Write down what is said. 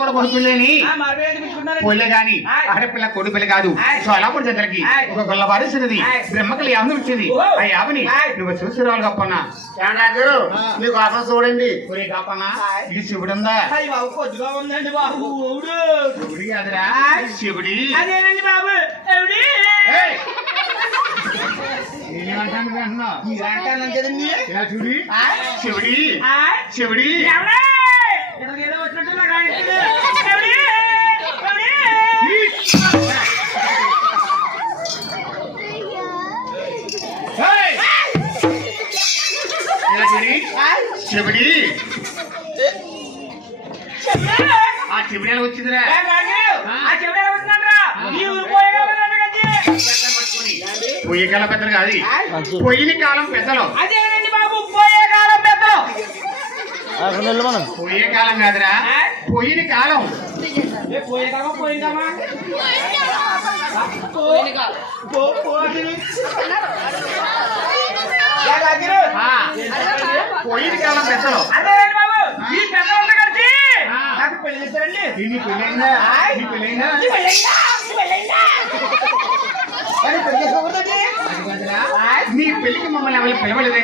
కూడా కొడుకులేని పోలే గాని ఆడపిల్ల కొడు పిల్ల కాదు. సో అలా కూడా జతలకి ఒక గొల్లవారు ఇచ్చినది బ్రహ్మకలి యాభం ఇచ్చింది. ఆ యాభని నువ్వు చూసి రావాలి గప్పన్నా. మీకు అసలు చూడండి గప్పన్నా ఇది శివుడు ఉందా? ఉందండి బాబు. శివుడి కాదురా శివుడి. అదేనండి బాబు. ఏమంటాను కదండి శివుడి శివుడి శివుడి ఏదో వచ్చినట్టు నాకు శివుడి ఆ శివుడి ఎలా వచ్చిందిరా? పొయ్యి కాలం పెద్దలు కాదు, పొయ్యిని కాలం పెద్దలు. అదేనండి బాబు పోయే కాలం పెద్దలు. పొయ్యే కాలం కాదురా పొయ్యిని కాలం. పోయే కాలం పోయిందమ్మా. పొయ్యిని కాలం పెద్దలు. అదేనండి బాబు ఈ పెద్దలు కలిసి నాకు పెళ్లి చేస్తారండి. నీ పెళ్ళైందా? నీ పెళ్ళైందా? నీ పెళ్లికి మమ్మల్ని ఎవరు పిలవలేదండి.